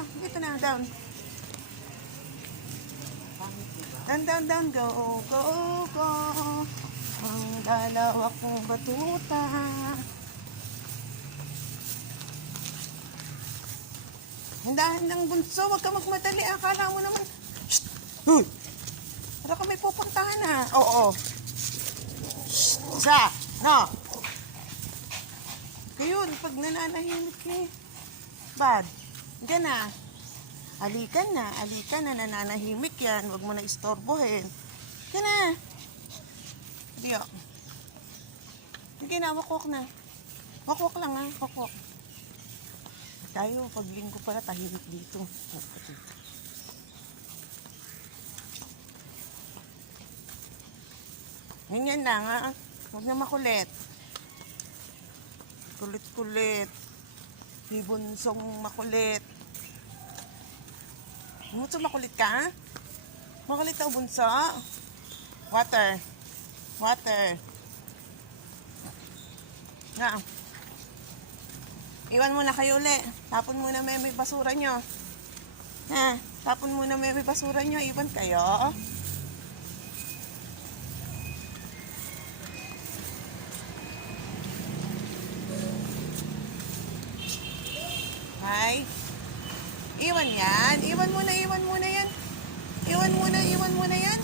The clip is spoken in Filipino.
na. Dito na, down. Down, down, down, go, go, go. Ang dalawa kong batuta. Hindahan ng bunso, huwag ka magmadali. Akala mo naman. Shh! Huy! Para ka may pupuntahan ha. Oo. Shh! Isa! No! Ngayon, pag nananahimik eh. Bad. Diyan na. Alikan na, alikan na, nananahimik yan. Huwag mo na istorbohin. Diyan na. Diyo. Sige na, wakwak na. Wakwak lang ha, wakwak. Tayo, pag linggo pala, tahimik dito. Wakwak dito. Ganyan lang ha. Huwag na makulit. Kulit-kulit. Hibunsong makulit. Bunso makulit ka? Makulit ka, bunso. Water. Water. Nga. Iwan muna kayo uli. Tapon muna may may basura nyo. Ha? Tapon muna may may basura nyo. Iwan kayo. Hi. Iwan yan. Iwan mo na, iwan mo na yan. Iwan mo na, iwan mo na yan.